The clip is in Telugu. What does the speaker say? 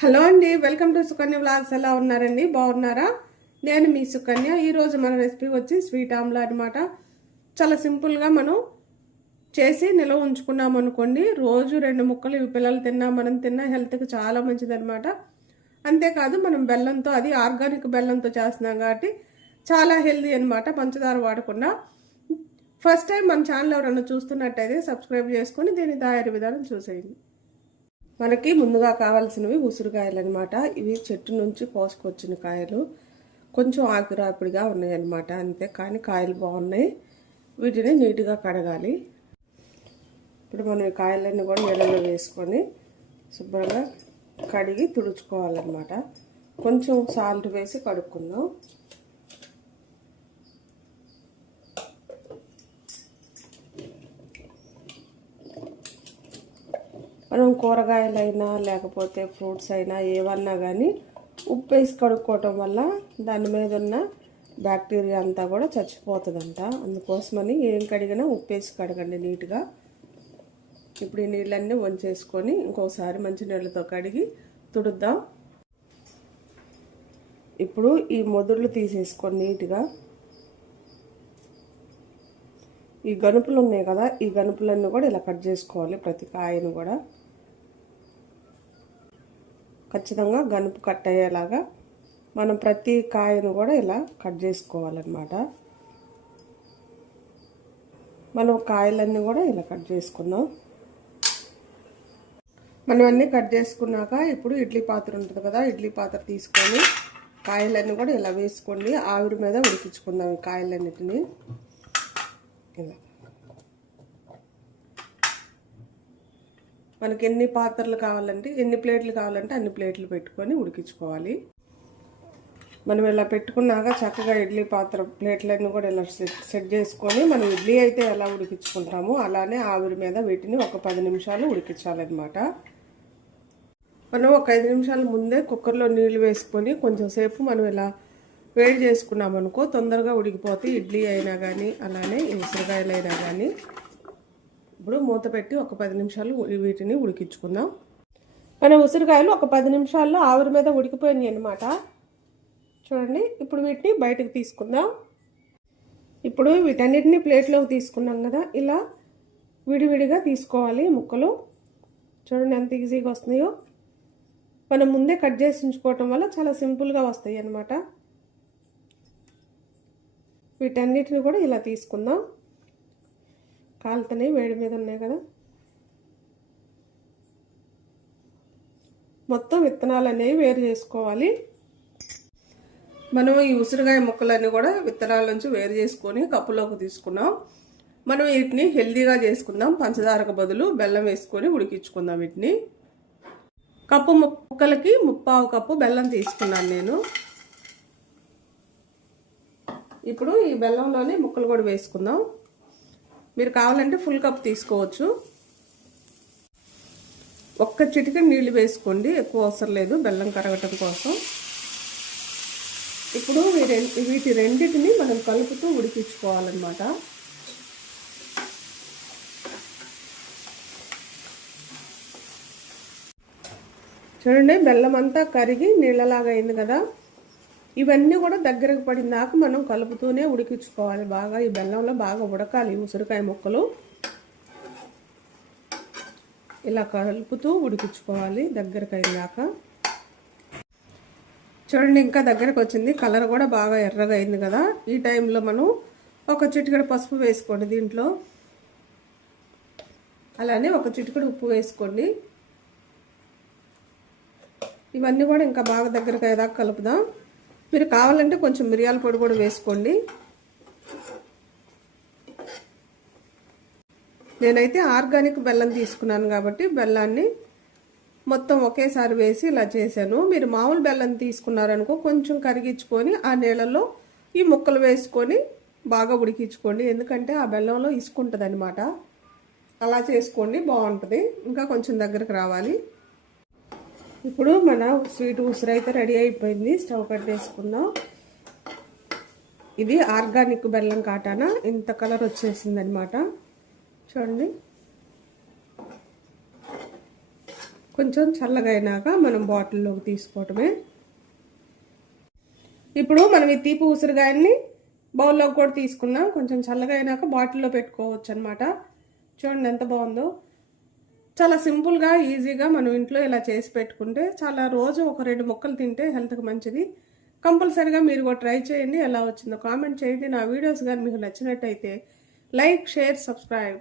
హలో అండి వెల్కమ్ టు సుకన్య వ్లాగ్స్. ఎలా ఉన్నారండి? బాగున్నారా? నేను మీ సుకన్య. ఈరోజు మన రెసిపీ వచ్చి స్వీట్ ఆమ్లా అనమాట చాలా సింపుల్గా మనం చేసి నిల్వ ఉంచుకున్నాం అనుకోండి రోజు రెండు ముక్కలు ఇవి పిల్లలు తిన్నా మనం తిన్నా హెల్త్కి చాలా మంచిదనమాట అంతేకాదు మనం బెల్లంతో అది ఆర్గానిక్ బెల్లంతో చేస్తున్నాం కాబట్టి చాలా హెల్దీ అనమాట పంచదార వాడకుండా. ఫస్ట్ టైం మన ఛానల్ ఎవరైనా చూస్తున్నట్టయితే సబ్స్క్రైబ్ చేసుకొని దీని తయారీ విధానం చూసేయండి. మనకి ముందుగా కావాల్సినవి ఉసిరికాయలు అనమాట ఇవి చెట్టు నుంచి కోసుకొచ్చిన కాయలు. కొంచెం ఆకురాపిడిగా ఉన్నాయన్నమాట. అంతే. కానీ కాయలు బాగున్నాయి. వీటిని నీట్గా కడగాలి. ఇప్పుడు మనం ఈ కాయలన్నీ కూడా నీళ్ళలో వేసుకొని శుభ్రంగా కడిగి తుడుచుకోవాలన్నమాట. కొంచెం సాల్ట్ వేసి కడుక్కుందాం. మనం కూరగాయలైనా లేకపోతే ఫ్రూట్స్ అయినా ఏవన్నా కానీ ఉప్పు వేసి కడుక్కోవటం వల్ల దాని మీద ఉన్న బ్యాక్టీరియా అంతా కూడా చచ్చిపోతుందంట. అందుకోసమని ఏం కడిగినా ఉప్పు వేసి కడగండి నీట్గా. ఇప్పుడు ఈ నీళ్ళన్నీ వంచేసుకొని ఇంకోసారి మంచి నీళ్ళతో కడిగి తుడుద్దాం. ఇప్పుడు ఈ మొదళ్ళు తీసేసుకొని నీట్గా. ఈ గనుపులు ఉన్నాయి కదా ఈ గనుపులన్నీ కూడా ఇలా కట్ చేసుకోవాలి ప్రతి కాయను కూడా. ఖచ్చితంగా గనుపు కట్ అయ్యేలాగా మనం ప్రతి కాయను కూడా ఇలా కట్ చేసుకోవాలన్నమాట. మనం కాయలన్నీ కూడా ఇలా కట్ చేసుకుందాం మనం అన్నీ కట్ చేసుకున్నాక ఇప్పుడు ఇడ్లీ పాత్ర ఉంటుంది కదా ఇడ్లీ పాత్ర తీసుకొని కాయలన్నీ కూడా ఇలా వేసుకోండి. ఆవిరి మీద ఉడికించుకుందాం ఈ కాయలన్నిటిని. ఇలా. మనకి ఎన్ని పాత్రలు కావాలంటే ఎన్ని ప్లేట్లు కావాలంటే అన్ని ప్లేట్లు పెట్టుకొని ఉడికించుకోవాలి. మనం ఇలా పెట్టుకున్నాక చక్కగా ఇడ్లీ పాత్ర ప్లేట్లన్నీ కూడా ఇలా సెట్ సెట్ చేసుకొని మనం ఇడ్లీ అయితే ఎలా ఉడికించుకుంటామో అలానే ఆవిరి మీద వీటిని ఒక పది నిమిషాలు ఉడికించాలన్నమాట. మనం ఒక ఐదు నిమిషాల ముందే కుక్కర్లో నీళ్ళు వేసుకొని కొంచెం సేపు మనం ఇలా వేడి చేసుకున్నామనుకో తొందరగా ఉడికిపోతే ఇడ్లీ అయినా కానీ అలానే ఉసిరికాయలు అయినా కానీ ఇప్పుడు మూత పెట్టి ఒక పది నిమిషాలు వీటిని ఉడికించుకుందాం. మన ఉసిరికాయలు ఒక పది నిమిషాల్లో ఆవిరి మీద ఉడికిపోయినాయి అనమాట చూడండి ఇప్పుడు వీటిని బయటకు తీసుకుందాం. ఇప్పుడు వీటన్నిటిని ప్లేట్లోకి తీసుకున్నాం కదా ఇలా విడివిడిగా తీసుకోవాలి ముక్కలు. చూడండి ఎంత ఈజీగా వస్తున్నాయో. మనం ముందే కట్ చేసి ఉంచుకోవటం వల్ల చాలా సింపుల్గా వస్తాయి అన్నమాట. వీటన్నిటిని కూడా ఇలా తీసుకుందాం. కాలుతనే వేడి మీద ఉన్నాయి కదా. మొత్తం విత్తనాలు అనేవి వేరు చేసుకోవాలి. మనం ఈ ఉసిరికాయ ముక్కలన్నీ కూడా విత్తనాల నుంచి వేరు చేసుకొని కప్పులోకి తీసుకున్నాం. మనం వీటిని హెల్దీగా చేసుకుందాం. పంచదారకు బదులు బెల్లం వేసుకొని ఉడికించుకుందాం వీటిని. కప్పు ముక్కలకి ముప్పావు కప్పు బెల్లం తీసుకున్నాను నేను. ఇప్పుడు ఈ బెల్లంలోనే ముక్కలు కూడా వేసుకుందాం. మీరు కావాలంటే ఫుల్ కప్ తీసుకోవచ్చు. ఒక్క చిటిక నీళ్ళు వేసుకోండి. ఎక్కువ అవసరం లేదు. బెల్లం కరగటం కోసం. ఇప్పుడు వీటి రెండింటిని మనం కలుపుతూ ఉడికించుకోవాలన్నమాట. చూడండి బెల్లం అంతా కరిగి నీళ్ళలాగా అయింది కదా. ఇవన్నీ కూడా దగ్గరకు పడిన దాకా మనం కలుపుతూనే ఉడికించుకోవాలి. బాగా ఈ బెల్లంలో బాగా ఉడకాలి ఉసిరికాయ ముక్కలు. ఇలా కలుపుతూ ఉడికించుకోవాలి దగ్గరకు అయ్యాక చూడండి ఇంకా దగ్గరకు వచ్చింది. కలర్ కూడా బాగా ఎర్రగా అయింది కదా. ఈ టైంలో మనం ఒక చిటికెడు పసుపు వేసుకోండి దీంట్లో. అలానే ఒక చిటికెడు ఉప్పు వేసుకోండి. ఇవన్నీ కూడా ఇంకా బాగా దగ్గరకు అయ్యేదాకా కలుపుదాం. మీరు కావాలంటే కొంచెం మిరియాల పొడి కూడా వేసుకోండి. నేనైతే ఆర్గానిక్ బెల్లం తీసుకున్నాను కాబట్టి బెల్లాన్ని మొత్తం ఒకేసారి వేసి ఇలా చేశాను. మీరు మామూలు బెల్లం తీసుకున్నారనుకో కొంచెం కరిగించుకొని ఆ నీళ్ళలో ఈ ముక్కలు వేసుకొని బాగా ఉడికించుకోండి. ఎందుకంటే ఆ బెల్లంలో ఇసుకుంటుంది అనమాట అలా చేసుకోండి బాగుంటుంది. ఇంకా కొంచెం దగ్గరకు రావాలి. ఇప్పుడు మన స్వీట్ ఉసిరి అయితే రెడీ అయిపోయింది. స్టవ్ కట్టేసుకుందాం. ఇది ఆర్గానిక్ బెల్లం కాటాన? ఇంత కలర్ వచ్చేసింది అనమాట చూడండి. కొంచెం చల్లగా అయినాక మనం బాటిల్లోకి తీసుకోవటమే. ఇప్పుడు మనం ఈ తీపి ఉసిరికాయల్ని బౌల్లోకి కూడా తీసుకున్నాం కొంచెం చల్లగా అయినాక బాటిల్లో పెట్టుకోవచ్చు అనమాట చూడండి ఎంత బాగుందో. చాలా సింపుల్గా ఈజీగా మనం ఇంట్లో ఇలా చేసి పెట్టుకుంటే చాలా రోజు ఒక రెండు ముక్కలు తింటే హెల్త్కి మంచిది. కంపల్సరిగా మీరు కూడా ట్రై చేయండి. ఎలా వచ్చిందో కామెంట్ చేయండి. నా వీడియోస్ కానీ మీకు నచ్చినట్టయితే లైక్ షేర్ సబ్స్క్రైబ్.